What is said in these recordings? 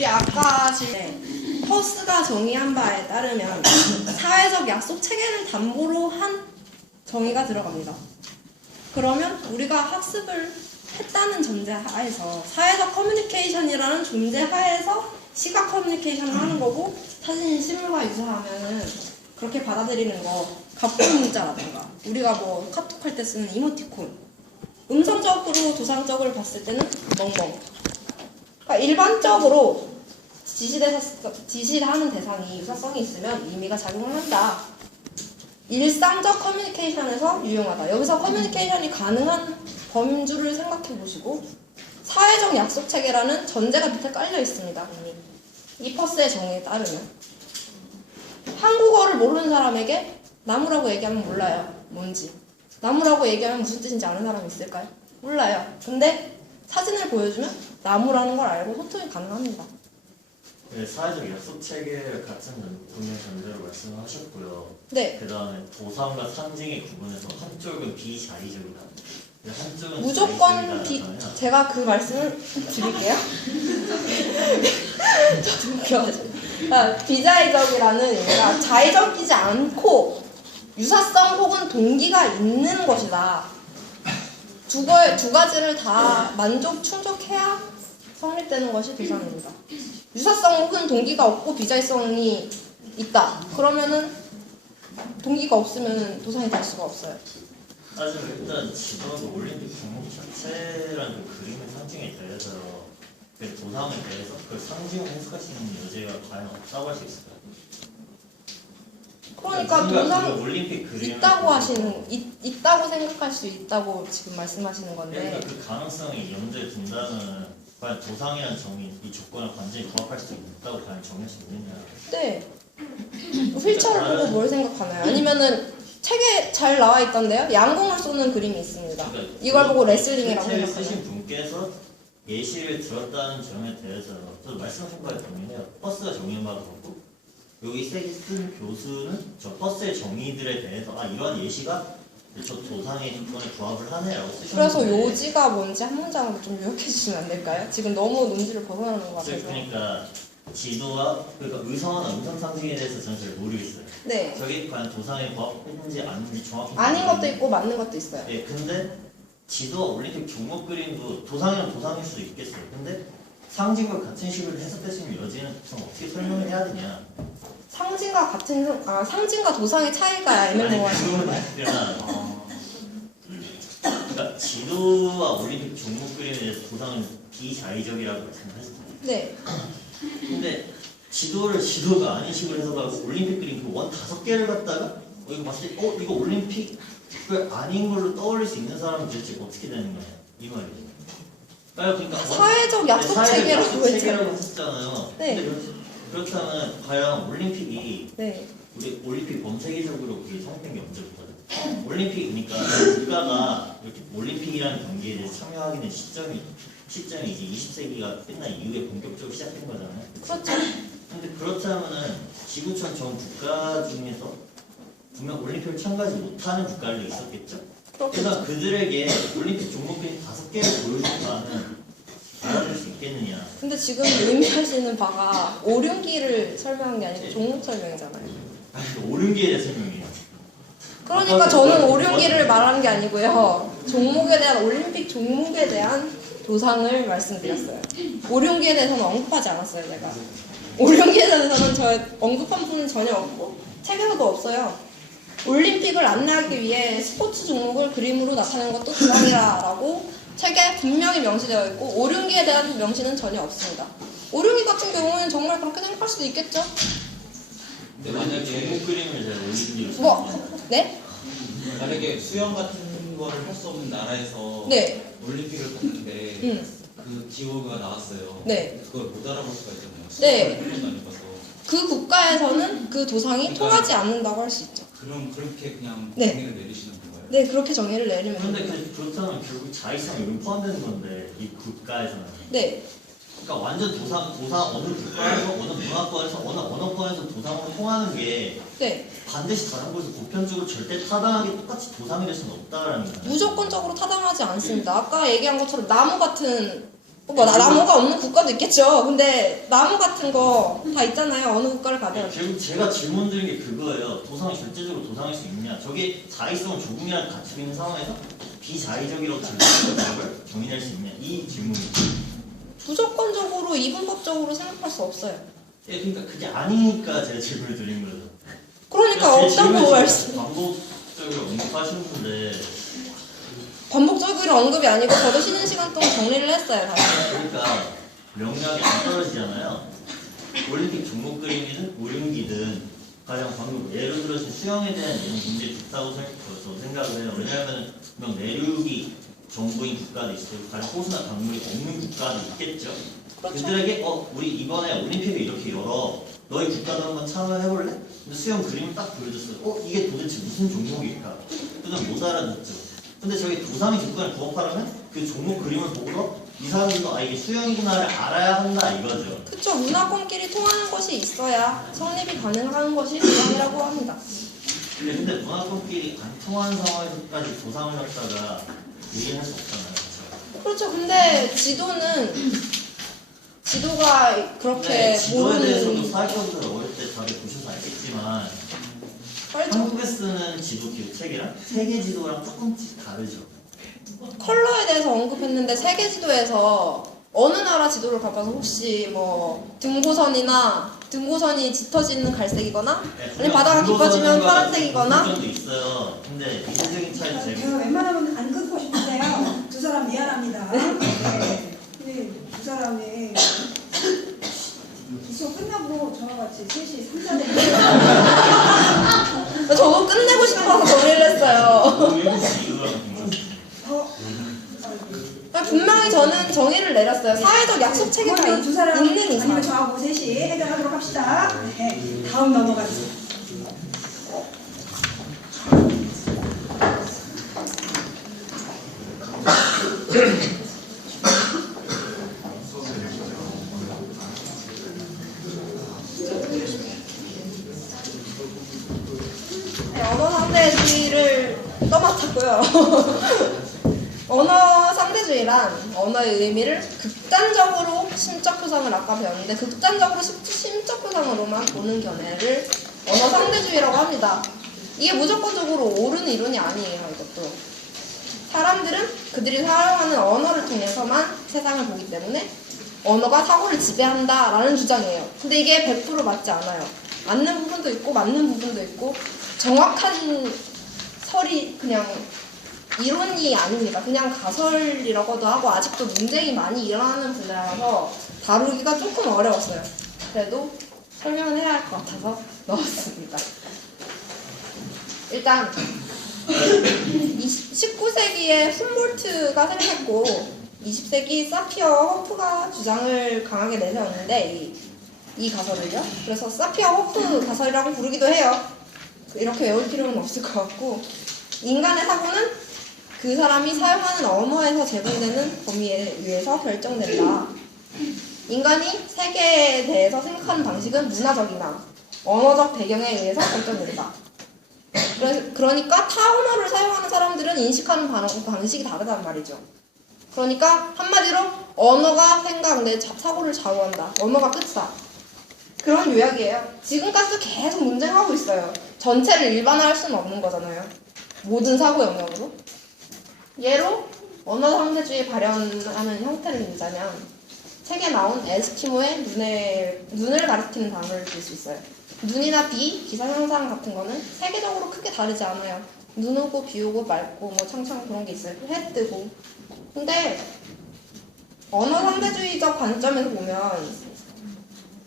우리 아까 퍼스가 정의한 바에 따르면 사회적 약속 체계를 담보로 한 정의가 들어갑니다. 그러면 우리가 학습을 했다는 전제 하에서 사회적 커뮤니케이션이라는 존재 하에서 시각 커뮤니케이션을 하는 거고, 사진이 실물과 유사하면은 그렇게 받아들이는 거, 갑분 문자라든가 우리가 뭐 카톡 할 때 쓰는 이모티콘, 음성적으로 도상적으로 봤을 때는 멍멍. 그러니까 일반적으로 지시하는 대상이 유사성이 있으면 의미가 작용을 한다. 일상적 커뮤니케이션에서 유용하다. 여기서 커뮤니케이션이 가능한 범주를 생각해 보시고, 사회적 약속 체계라는 전제가 밑에 깔려 있습니다. 이미 이 퍼스의 정의에 따르면 한국어를 모르는 사람에게 나무라고 얘기하면 몰라요. 뭔지. 나무라고 얘기하면 무슨 뜻인지 아는 사람이 있을까요? 몰라요. 근데 사진을 보여주면 나무라는 걸 알고 소통이 가능합니다. 네, 사회적 약속 체계를 같은 분명 전제로 말씀하셨고요. 네. 그 다음에 도상과 상징의 구분에서 한쪽은 비자의적이다. 한쪽은 무조건 자의적이다. 제가 그 말씀을 드릴게요. 저도 웃겨가지고. 비자의적이라는 의미가 자의적이지 않고 유사성 혹은 동기가 있는 것이다. 두 가지를 다 충족해야 성립되는 것이 도상입니다. 유사성 혹은 동기가 없고 비자의성이 있다. 그러면은 동기가 없으면 도상이 될 수가 없어요. 사실 일단 지도도 올림픽 종목 자체라는 그 그림의 상징에 대해서 그 도상에 대해서 그 상징을 해석할 수 있는 여지가 과연 없다고 할 수 있을까요? 그러니까 도상 올림픽 그림을 있다고 생각할 수 있다고 지금 말씀하시는 건데, 그러니까 그 가능성이 염두에 둔다면 과연 도상이라는 정의 이 조건을 완전히 부합할 수 있다고 과연 정의할 수 있느냐? 네. 휠체어를 보고 뭘 생각하나요? 아니면은 책에 잘 나와 있던데요? 양궁을 쏘는 그림이 있습니다. 그러니까 이걸 보고 레슬링이라고 책을 생각하나요? 쓰신 분께서 예시를 들었다는 점에 대해서 저도 말씀하신 바에 동의해요. 버스가 정의한 바가 그렇고 여기 책을 쓴 교수는 저 버스의 정의들에 대해서 이러한 예시가 저 도상의 조건에 부합을 하네라고 쓰셨는데, 그래서 요지가 뭔지 한 문장으로 좀 요약해 주시면 안 될까요? 지금 너무 논지를 벗어나는 것 같아서. 그러니까 지도와 그러니까 의성어나 음성 상징에 대해서 저는 잘 모르겠어요. 네. 저게 과연 도상에 부합했는지 아닌지 정확히 아닌 것도 있고 맞는 것도 있어요. 예, 근데 지도와 올림픽 종목 그림도 도상이면 도상일 수도 있겠어요. 근데 상징과 같은 식으로 해석될 수 있는 여지는 좀 어떻게 설명을 해야 되냐? 상징과 도상의 차이가 애매모호하신 건가요? 그러니까 지도와 올림픽 종목 그림에 대해서 도상은 비자의적이라고 말씀하셨잖아요. 네. 근데 지도를 지도가 아닌 식으로 해석하고 올림픽 그림 그 원 5개를 갖다가 이거 봤을 때 이거 올림픽 그 아닌 걸로 떠올릴 수 있는 사람은 도대체 어떻게 되는 거냐 이 말이죠. 그러니까 사회적 약속 체계라고 했잖아요. 네. 근데 그렇다면 과연 올림픽이 네. 우리 올림픽 범세계적으로 그게 성립된 게 언제부터죠? 올림픽 그러니까 국가가 이렇게 올림픽이라는 경기에 대해서 참여하게 된 시점이 이제 20세기가 끝난 이후에 본격적으로 시작된 거잖아요. 그렇죠. 근데 그렇다면은 지구촌 전 국가 중에서 분명 올림픽을 참가하지 못하는 국가들도 있었겠죠? 그래서 그들에게 올림픽 종목들이 5개를 보여준다는 알아볼 수 있겠느냐? 근데 지금 의미하시는 바가 오륜기를 설명한 게 아니고 종목 설명이잖아요. 오륜기에 대한 설명이에요. 그러니까 저는 오륜기를 말하는 게 아니고요. 종목에 대한 올림픽 종목에 대한 도상을 말씀드렸어요. 오륜기에 대해서는 언급하지 않았어요, 제가. 오륜기에 대해서는 저 언급한 부분은 전혀 없고 책에서도 없어요. 올림픽을 안내하기 위해 스포츠 종목을 그림으로 나타내는 것도 도상이라고 책에 분명히 명시되어 있고 오륜기에 대한 명시는 전혀 없습니다. 오륜기 같은 경우는 정말 그렇게 생각할 수도 있겠죠? 근데 만약에 종목 그림을 제가 올림픽으로 네? 만약에 수영 같은 거를 할 수 없는 나라에서 네. 올림픽을 갔는데 그 기호가 나왔어요. 네. 그걸 못 알아볼 수가 있잖아요. 네. 수영을 한 번도 안 해봐서. 그 국가에서는 그 도상이 통하지 않는다고 할 수 있죠. 그럼 그렇게 그냥 네. 정의를 내리시는 건가요? 네, 그렇게 정의를 내리면 근데 됩니다. 그렇다면 결국 자의성이 여기 포함되는 건데 이 국가에서는 네. 그러니까 완전 도상 어느 국가에서 어느 문화권에서 어느 언어권에서 도상으로 통하는 게 네. 반드시 다른 곳에서 보편적으로 절대 타당하게 똑같이 도상이 될 수는 없다라는 거예요. 무조건적으로 타당하지 않습니다. 아까 얘기한 것처럼 나무 같은 뭐 나무가 없는 국가도 있겠죠. 근데 나무 같은 거 다 있잖아요. 어느 국가를 가든. 결국 제가 질문 드린 게 그거예요. 도상이 절대적으로 도상일 수 있냐? 저게 자의성은 조금이라도 갖추고 있는 상황에서 비자의적이라고 질문하는 걸 정의할 수 있냐? 이 질문이죠. 무조건적으로 이분법적으로 생각할 수 없어요. 예, 그러니까 그게 아니니까 제가 질문을 드린 거죠. 그러니까 없다고 할 수. 반복적으로 언급하시는데 반복적으로 언급이 아니고 저도 쉬는 시간 동안 정리를 했어요. 다시. 그러니까 명량이 안 떨어지잖아요. 올림픽 종목 그림이든 올림기든 가장 방금 예를 들어서 수영에 대한 문제가 있다고 생각을 해요. 왜냐하면 분명 내륙이 정부인 국가도 있고 가장 호수나 강물이 없는 국가도 있겠죠. 그렇죠. 그들에게 우리 이번에 올림픽을 이렇게 열어 너희 국가도 한번 참여해볼래? 근데 수영 그림을 딱 보여줬어요. 이게 도대체 무슨 종목일까? 그들은 못 알아듣죠. 근데 저기 도상의 조건을 부합하려면 그 종목 그림을 보고서 이 사람들도 이게 수영이구나를 알아야 한다 이거죠. 그쵸. 문화권끼리 통하는 것이 있어야 성립이 가능한 것이 도상이라고 합니다. 근데 문화권끼리 안 통하는 상황에서까지 도상을 갖다가 얘기할 수 없잖아요. 그렇죠. 근데 지도가 그렇게 네, 지도에 대해서도 모르는 사회적으로 어릴 때 다들 보셔서 알겠지만 빨리 한국에 쓰는 지도 기록책이랑 세계 지도랑 조금씩 다르죠. 컬러에 대해서 언급했는데 세계 지도에서 어느 나라 지도를 가봐서 혹시 뭐 등고선이 짙어지는 갈색이거나 아니면 바다가 깊어지면 파란색이거나 정도 있어요. 근데 인지적인 차이는 제가 제가 웬만하면 안 끊고 싶은데요. 두 사람 미안합니다. 네. 근데 두 사람이 수업 끝나고 저와 같이 셋이 삼자대 저도 끝내고 싶어서 정리를 했어요. 분명히 저는 정의를 내렸어요. 사회적 약속 체계가 두 사람 있는 아니면 이상. 저하고 셋이 해결하도록 합시다. 네. 다음 넘어가죠. 네, 언어 상대주의를 떠맡았고요. 언어 상대주의란 언어의 의미를 극단적으로 심적 표상을 아까 배웠는데 극단적으로 심적 표상으로만 보는 견해를 언어 상대주의라고 합니다. 이게 무조건적으로 옳은 이론이 아니에요. 이것도 사람들은 그들이 사용하는 언어를 통해서만 세상을 보기 때문에 언어가 사고를 지배한다라는 주장이에요. 근데 이게 100% 맞지 않아요. 맞는 부분도 있고 맞는 부분도 있고 정확한 설이 그냥 이론이 아닙니다. 그냥 가설이라고도 하고 아직도 논쟁이 많이 일어나는 분야라서 다루기가 조금 어려웠어요. 그래도 설명을 해야 할 것 같아서 넣었습니다. 일단 19세기에 훔볼트가 생겼고 20세기 사피어 허프가 주장을 강하게 내세웠는데 이 가설을요. 그래서 사피어 허프 가설이라고 부르기도 해요. 이렇게 외울 필요는 없을 것 같고 인간의 사고는 그 사람이 사용하는 언어에서 제공되는 범위에 의해서 결정된다. 인간이 세계에 대해서 생각하는 방식은 문화적이나 언어적 배경에 의해서 결정된다. 그러니까 타 언어를 사용하는 사람들은 인식하는 방식이 다르단 말이죠. 그러니까 한마디로 언어가 생각, 내 사고를 좌우한다. 언어가 끝이다. 그런 요약이에요. 지금까지도 계속 논쟁하고 있어요. 전체를 일반화할 수는 없는 거잖아요. 모든 사고 영역으로. 예로 언어 상대주의 발현하는 형태를 보자면 책에 나온 에스키모의 눈을 가리키는 단어를 들 수 있어요. 눈이나 비, 기상현상 같은 거는 세계적으로 크게 다르지 않아요. 눈 오고 비 오고 맑고 뭐 창창 그런 게 있어요. 해 뜨고. 근데 언어 상대주의적 관점에서 보면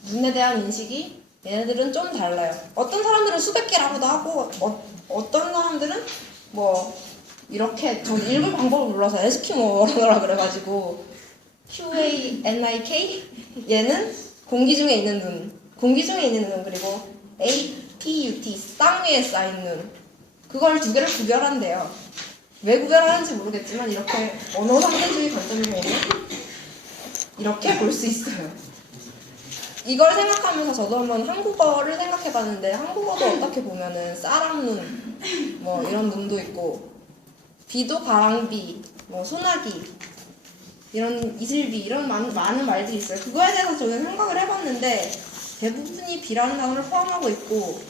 눈에 대한 인식이 얘네들은 좀 달라요. 어떤 사람들은 수백 개라고도 하고 어떤 사람들은 뭐 이렇게 저 읽을 방법을 몰라서 에스키모 언어라 그래가지고 QANIK 얘는 공기 중에 있는 눈 그리고 APUT 땅 위에 쌓인 눈 그걸 두 개를 구별한대요. 왜 구별하는지 모르겠지만 이렇게 언어 상대주의 관점에서 보면 이렇게 볼 수 있어요. 이걸 생각하면서 저도 한번 한국어를 생각해봤는데 한국어도 어떻게 보면은 싸랑눈 뭐 이런 눈도 있고 비도 바람비 뭐 소나기 이런 이슬비 이런 많은 말들이 있어요. 그거에 대해서 저는 생각을 해봤는데 대부분이 비라는 단어를 포함하고 있고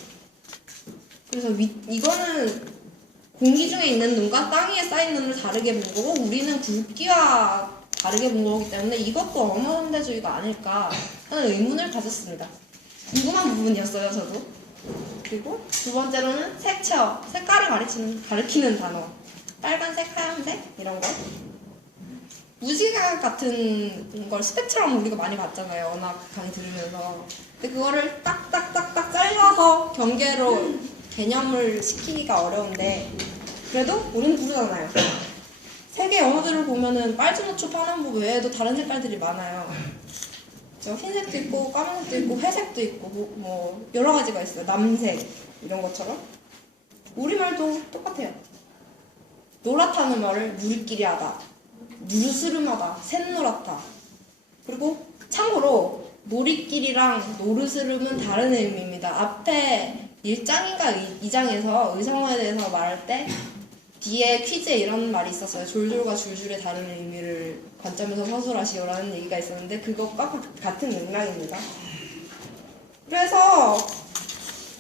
그래서 이거는 공기 중에 있는 눈과 땅 위에 쌓인 눈을 다르게 본 거고 우리는 굵기와 다르게 본 거기 때문에 이것도 언어 현대주의가 아닐까 하는 의문을 가졌습니다. 궁금한 부분이었어요, 저도. 그리고 두 번째로는 색채어, 색깔을 가리키는 단어. 빨간색, 하얀색 이런 거. 무지개 같은 걸 스펙트럼 우리가 많이 봤잖아요. 언어 강의 들으면서. 근데 그거를 딱딱딱딱 잘라서 경계로 개념을 시키기가 어려운데 그래도 우리는 부르잖아요. 세계 언어들을 보면은 빨주노초 파남보 외에도 다른 색깔들이 많아요. 저 흰색도 있고 까만색도 있고 회색도 있고 뭐 여러 가지가 있어요. 남색 이런 것처럼 우리말도 똑같아요. 노랗다는 말을 누리끼리 하다, 누르스름하다, 샛노랗다. 그리고 참고로 노리끼리랑 노르스름은 다른 의미입니다. 앞에 1장인가 2장에서 의성어에 대해서 말할 때 뒤에 퀴즈에 이런 말이 있었어요. 졸졸과 줄줄의 다른 의미를 관점에서 서술하시오라는 얘기가 있었는데 그것과 같은 맥락입니다. 그래서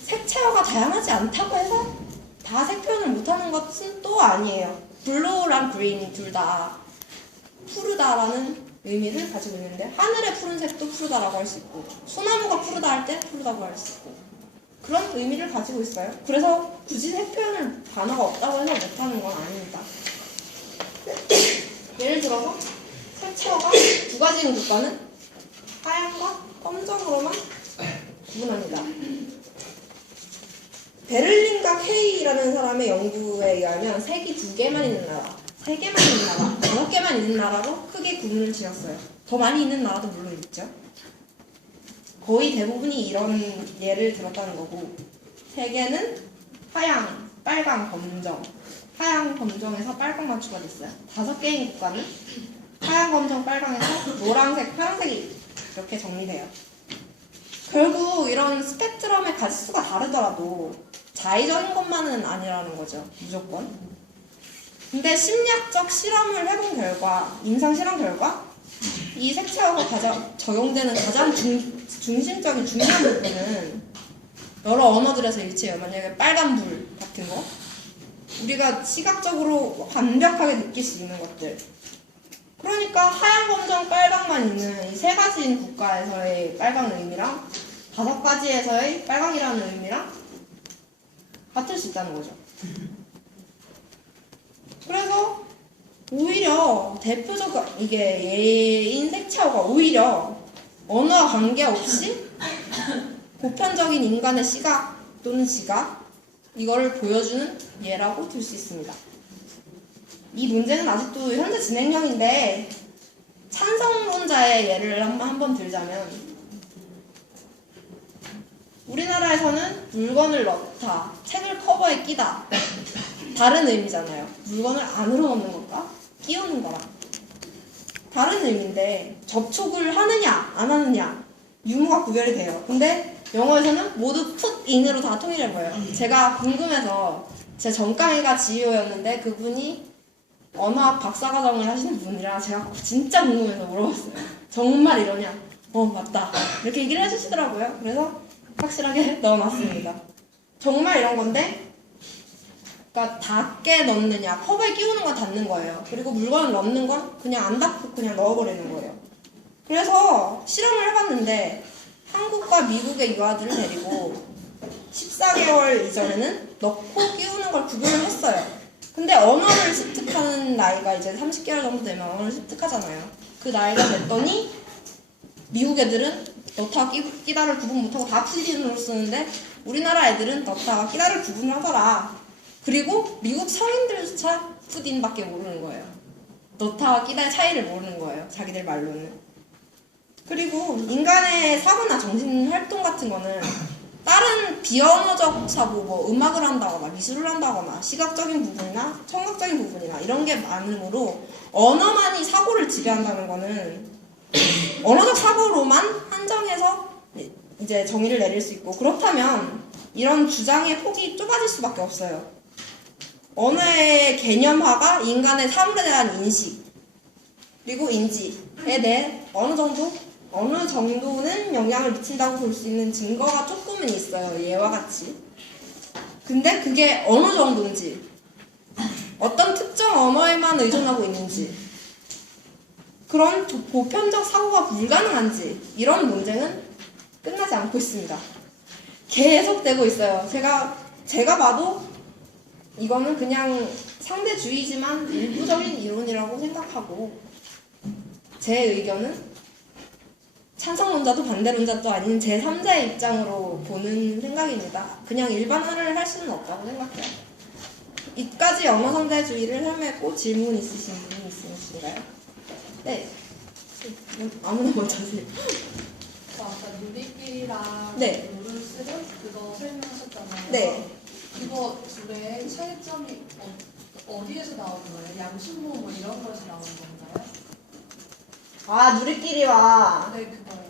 색채어가 다양하지 않다고 해서 다 색 표현을 못하는 것은 또 아니에요. 블루랑 그린이 둘 다 푸르다라는 의미를 가지고 있는데 하늘의 푸른색도 푸르다라고 할 수 있고 소나무가 푸르다 할 때 푸르다고 할 수 있고 그런 의미를 가지고 있어요. 그래서 굳이 색 표현을 단어가 없다고 해서 못하는 건 아닙니다. 예를 들어서 색채어가 두 가지인 국가는 하얀과 검정으로만 구분합니다. 베를린과 K라는 사람의 연구에 의하면 색이 2개만 있는 나라, 3개만 있는 나라, 5개만 있는 나라로 크게 구분을 지었어요. 더 많이 있는 나라도 물론 있죠. 거의 대부분이 이런 예를 들었다는 거고 세계는 하양, 빨강, 검정 하양, 검정에서 빨강만 추가됐어요. 5개인 국가는 하양, 검정, 빨강에서 노란색, 파란색이 이렇게 정리돼요. 결국 이런 스펙트럼의 가지수가 다르더라도 자의적인 것만은 아니라는 거죠. 무조건. 근데 심리학적 실험을 해본 결과, 임상 실험 결과 이 색채어가 적용되는 가장 중심적인 중요한 부분은 여러 언어들에서 일치해요. 만약에 빨간불 같은 거 우리가 시각적으로 완벽하게 느낄 수 있는 것들 그러니까 하얀, 검정, 빨강만 있는 이 3가지인 국가에서의 빨강 의미랑 5가지에서의 빨강이라는 의미랑 같을 수 있다는 거죠. 그래서 오히려 대표적 이게 예인 색채어가 오히려 언어와 관계없이 보편적인 인간의 시각 또는 지각 이거를 보여주는 예라고 들 수 있습니다. 이 문제는 아직도 현재 진행형인데 찬성론자의 예를 한번 들자면 우리나라에서는 물건을 넣다, 책을 커버에 끼다 다른 의미잖아요. 물건을 안으로 넣는 것과 끼우는 거랑 다른 의미인데 접촉을 하느냐 안 하느냐 유무가 구별이 돼요. 근데 영어에서는 모두 put in으로 다 통일해버려요. 제가 궁금해서 제 전강의가 지효였는데 그분이 언어학 박사과정을 하시는 분이라 제가 진짜 궁금해서 물어봤어요. 정말 이러냐? 맞다. 이렇게 얘기를 해주시더라고요. 그래서 확실하게 넣어놨습니다. 정말 이런 건데 그러니까 닫게 넣느냐 컵에 끼우는 건 닫는 거예요. 그리고 물건을 넣는 건 그냥 안 닫고 그냥 넣어버리는 거예요. 그래서 실험을 해봤는데 한국과 미국의 유아들을 데리고 14개월 이전에는 넣고 끼우는 걸 구분을 했어요. 근데 언어를 습득하는 나이가 이제 30개월 정도 되면 언어를 습득하잖아요. 그 나이가 됐더니 미국 애들은 넣다가 끼다를 구분 못하고 다 푸딘으로 쓰는데 우리나라 애들은 넣다가 끼다를 구분을 하더라. 그리고 미국 성인들조차 푸딘밖에 모르는 거예요. 넣다와 끼다의 차이를 모르는 거예요. 자기들 말로는. 그리고 인간의 사고나 정신활동 같은 거는 다른 비언어적 사고, 뭐 음악을 한다거나 미술을 한다거나 시각적인 부분이나 청각적인 부분이나 이런 게 많으므로 언어만이 사고를 지배한다는 거는 언어적 사고로만 한정해서 이제 정의를 내릴 수 있고 그렇다면 이런 주장의 폭이 좁아질 수밖에 없어요. 언어의 개념화가 인간의 사물에 대한 인식 그리고 인지에 대해 어느 정도는 영향을 미친다고 볼 수 있는 증거가 조금은 있어요. 얘와 같이. 근데 그게 어느 정도인지, 어떤 특정 언어에만 의존하고 있는지, 그런 보편적 사고가 불가능한지, 이런 논쟁은 끝나지 않고 있습니다. 계속되고 있어요. 제가 봐도 이거는 그냥 상대주의지만 일부적인 이론이라고 생각하고, 제 의견은 찬성론자도 반대론자도 아닌 제3자의 입장으로 보는 생각입니다. 그냥 일반화를 할 수는 없다고 생각해요. 이까지 언어 상대주의를 설명했고 질문 있으신 분이 있으신가요? 네. 아무나 먼저 하세요. 아까 누리끼리랑 네. 노르스름 그거 설명하셨잖아요. 네. 그거 둘의 차이점이 어디에서 나오는 거예요? 양심모 뭐 이런 거에서 나오는 건가요? 아, 누리끼리와 네, 그거예요.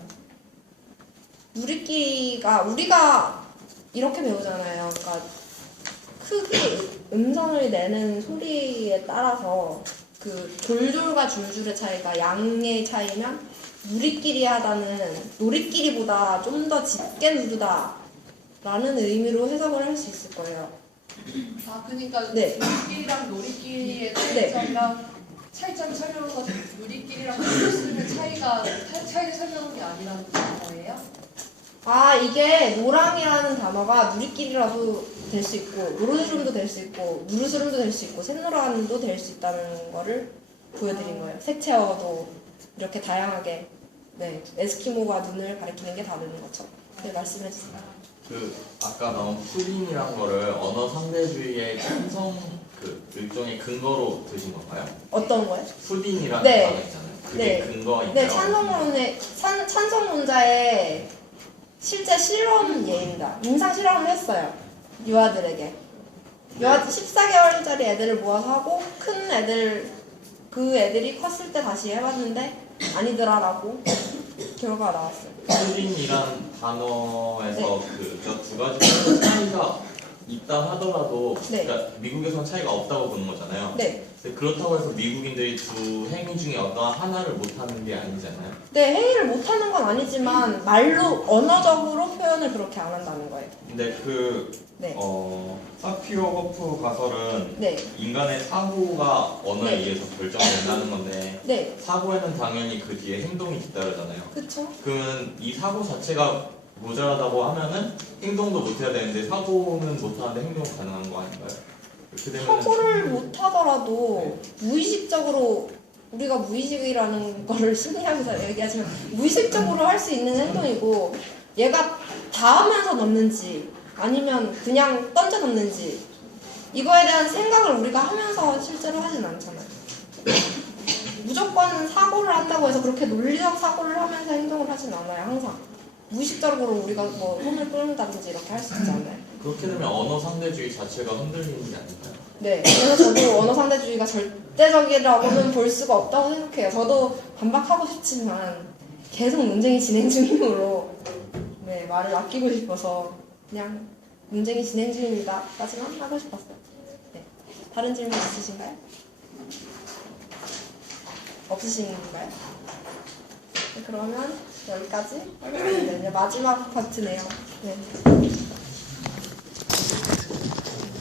누리끼리가 우리가 이렇게 배우잖아요. 그러니까 크기, 음성을 내는 소리에 따라서 그 졸졸과 줄줄의 차이가 양의 차이면 누리끼리 하다는 노리끼리보다 좀 더 짙게 누르다 라는 의미로 해석을 할 수 있을 거예요. 아, 그러니까 네. 누리끼리랑 노리끼리의 네. 차이점을 설명한 것은 누리끼리랑 노르스름의 차이를 설명한 게 아니라는 거예요? 아, 이게 노랑이라는 단어가 누리끼리라도 될 수 있고 노르스름도 될 수 있고 누르스름도 될 수 있고 샛노란도 될 수 있다는 거를 보여드린 거예요. 색채어도 이렇게 다양하게, 네, 에스키모가 눈을 가리키는 게 다른 것처럼. 네, 말씀해 주세요. 그 아까 나온 푸딩이란 거를 언어 상대주의의 찬성 그 일종의 근거로 드신 건가요? 어떤 거요? 푸딩이라는 네. 단어 있잖아요. 그게 네. 근거인가요? 네, 찬성론자의 실제 실험 예입니다. 임상 실험을 했어요. 유아들에게. 14개월짜리 애들을 모아서 하고 큰 애들, 그 애들이 컸을 때 다시 해봤는데 아니더라라고 결과가 나왔어요. 푸딩이란 단어에서 그 두 가지 차이가 있다 하더라도 네. 그러니까 미국에서는 차이가 없다고 보는 거잖아요. 네. 근데 그렇다고 해서 미국인들이 두 행위 중에 어떤 하나를 못하는 게 아니잖아요. 네, 행위를 못하는 건 아니지만 말로, 언어적으로 표현을 그렇게 안 한다는 거예요. 근데 그 네. 사피어거프 가설은 네. 인간의 사고가 언어에 네. 의해서 결정된다는 건데 네. 사고에는 당연히 그 뒤에 행동이 뒤따르잖아요. 그쵸? 그러면 이 사고 자체가 모자라다고 하면은 행동도 못해야 되는데 사고는 못하는데 행동은 가능한 거 아닌가요? 그렇게 되면 사고를 못하더라도 무의식적으로, 우리가 무의식이라는 거를 심리학에서 얘기하지만 무의식적으로 할 수 있는 행동이고, 얘가 닿으면서 넣는지 아니면 그냥 던져 넣는지 이거에 대한 생각을 우리가 하면서 실제로 하진 않잖아요. 무조건 사고를 한다고 해서 그렇게 논리적 사고를 하면서 행동을 하진 않아요. 항상 무의식적으로 우리가 뭐 손을 끊는다든지 이렇게 할 수 있지 않나요? 그렇게 되면 언어 상대주의 자체가 흔들리는 게 아닐까요? 네, 그래서 저도 언어 상대주의가 절대적이라고는 볼 수가 없다고 생각해요. 저도 반박하고 싶지만 계속 논쟁이 진행 중이므로, 네, 말을 아끼고 싶어서 그냥 논쟁이 진행 중입니다 까지만 하고 싶었어요. 네. 다른 질문 있으신가요? 없으신가요? 네, 그러면 여기까지 하겠습니다. 이제 마지막 파트네요. 네.